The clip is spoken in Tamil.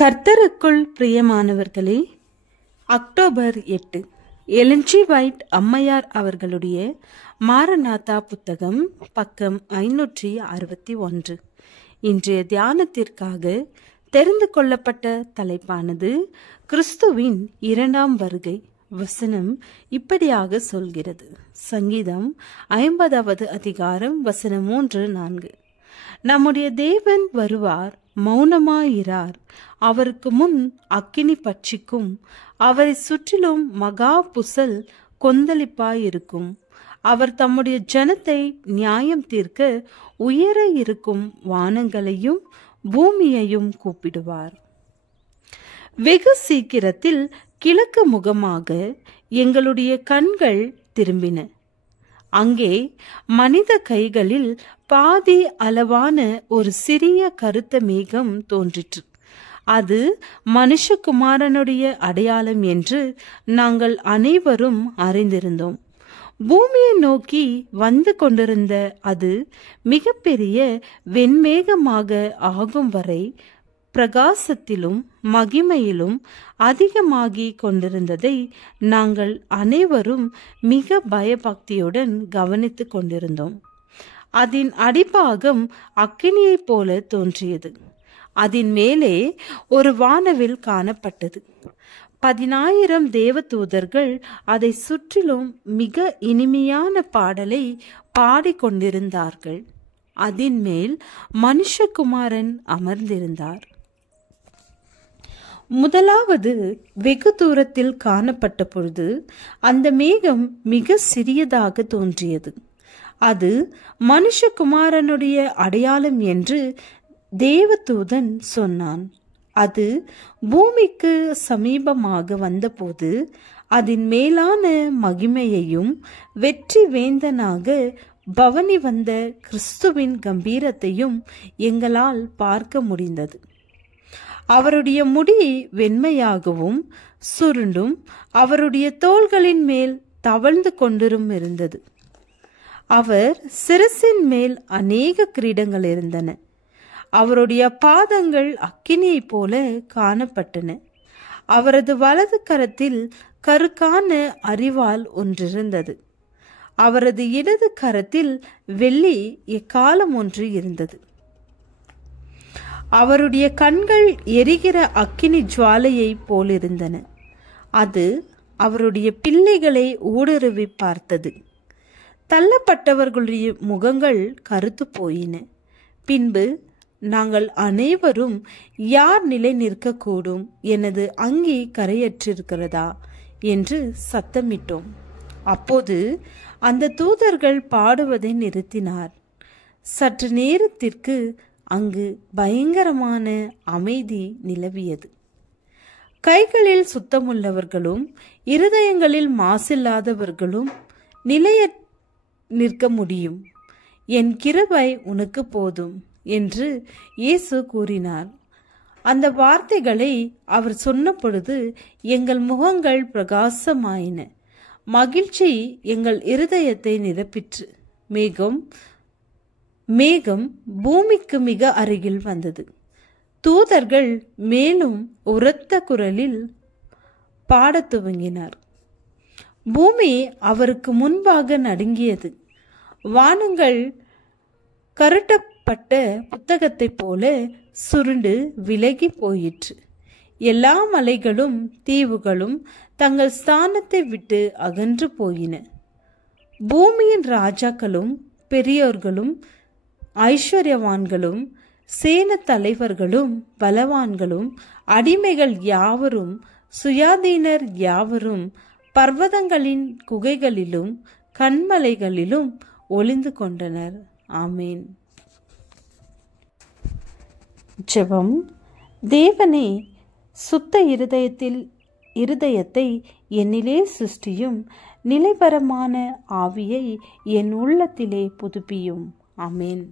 கர்த்தருக்குள் பிரியமானவர்களே, அக்டோபர் 8 எலன் ஜி வைட் அம்மையார் அவர்களுடைய மாரநாதா புத்தகம், பக்கம் 561. இன்றைய தியானத்திற்காக தெரிந்து கொள்ளப்பட்ட தலைப்பானது கிறிஸ்துவின் இரண்டாம் வருகை. வசனம் இப்படியாக சொல்கிறது. சங்கீதம் 50வது அதிகாரம் வசனம் 3-4. நம்முடைய தேவன் வருவார், மௌனமாயிரார். அவருக்கு முன் அக்கினி பட்சிக்கும், அவரை சுற்றிலும் மகா புசல் கொந்தளிப்பாயிருக்கும். அவர் தம்முடைய ஜனத்தை நியாயம் தீர்க்க உயர இருக்கும் வானங்களையும் பூமியையும் கூப்பிடுவார். வெகு சீக்கிரத்தில் கிழக்கு முகமாக எங்களுடைய கண்கள் திரும்பின. அங்கே மனித கைகளில் பாதி அளவான ஒரு சிறிய கருத்த மேகம் தோன்றிற்று. அது மனுஷகுமாரனுடைய அடையாளம் என்று நாங்கள் அனைவரும் அறிந்திருந்தோம். பூமியை நோக்கி வந்து கொண்டிருந்த அது மிகப்பெரிய வெண்மேகமாக ஆகும் வரை பிரகாசத்திலும் மகிமையிலும் அதிகமாகி கொண்டிருந்ததை நாங்கள் அனைவரும் மிக பயபக்தியுடன் கவனித்து கொண்டிருந்தோம். அதன் அடிப்பாகம் அக்கினியைப் போல தோன்றியது. அதன் மேலே ஒரு வானவில் காணப்பட்டது. 10,000 தேவதூதர்கள் அதை சுற்றிலும் மிக இனிமையான பாடலை பாடிக்கொண்டிருந்தார்கள். அதன் மேல் மனுஷகுமாரன் அமர்ந்திருந்தார். முதலாவது வெகு தூரத்தில் காணப்பட்ட பொழுது அந்த மேகம் மிக சிறியதாக தோன்றியது. அது மனுஷகுமாரனுடைய அடையாளம் என்று தேவதூதன் சொன்னான். அது பூமிக்கு சமீபமாக வந்தபோது அதன் மேலான மகிமையையும் வெற்றி வேந்தனாக பவனி வந்த கிறிஸ்துவின் கம்பீரத்தையும் எங்களால் பார்க்க முடிந்தது. அவருடைய முடி வெண்மையாகவும் சுருண்டும் அவருடைய தோள்களின் மேல் தவழ்ந்து கொண்டிரும் இருந்தது. அவர் சிரசின் மேல் அநேக கிரீடங்கள் இருந்தன. அவருடைய பாதங்கள் அக்கினியை போல காணப்பட்டன. அவரது வலது கரத்தில் கருக்கான அரிவாள் ஒன்றிருந்தது. அவரது இடது கரத்தில் வெள்ளி எக்காலம் ஒன்று இருந்தது. அவருடைய கண்கள் எரிகிற அக்கினி ஜுவாலையை போலிருந்தன. அது அவருடைய பிள்ளைகளை ஊடுருவி பார்த்தது. தள்ளப்பட்டவர்களுடைய முகங்கள் கருத்து போயின. பின்பு நாங்கள் அனைவரும், யார் நிலை நிற்கக்கூடும், எனது அங்கி கரையற்றிருக்கிறதா என்று சத்தமிட்டோம். அப்போது அந்த தூதர்கள் பாடுவதை நிறுத்தினார். சற்று நேரத்திற்கு அங்கு பயங்கரமான அமைதி நிலவியது. கைகளில் சுத்தமுள்ளவர்களும் இருதயங்களில் மாசில்லாதவர்களும் நிலைய நிற்க முடியும். என் கிருபை உனக்கு போதும் என்று இயேசு கூறினார். அந்த வார்த்தைகளை அவர் சொன்ன பொழுது எங்கள் முகங்கள் பிரகாசமாயின. மகிழ்ச்சி எங்கள் இருதயத்தை நிரப்பிற்று. மேகம் பூமிக்கு மிக அருகில் வந்தது. தூதர்கள் மேலும் உரத்த குரலில் பாடத் துவங்கினார். பூமி அவருக்கு முன்பாக நடுங்கியது. வானங்கள் கருட்டப்பட்ட புத்தகத்தைப் போல சுருண்டு விலகி போயிற்று. எல்லா மலைகளும் தீவுகளும் தங்கள் ஸ்தானத்தை விட்டு அகன்று போயின. பூமியின் ராஜாக்களும் பெரியோர்களும் ஐஸ்வர்யவான்களும் சேன தலைவர்களும் பலவான்களும் அடிமைகள் யாவரும் சுயாதீனர் யாவரும் பர்வதங்களின் குகைகளிலும் கண்மலைகளிலும் ஒளிந்து கொண்டனர். ஆமேன். ஜெபம். தேவனே, சுத்த இருதயத்தை என்னிலே சிருஷ்டியும், நிலைபரமான ஆவியை என் உள்ளத்திலே புதுப்பியும். ஆமேன்.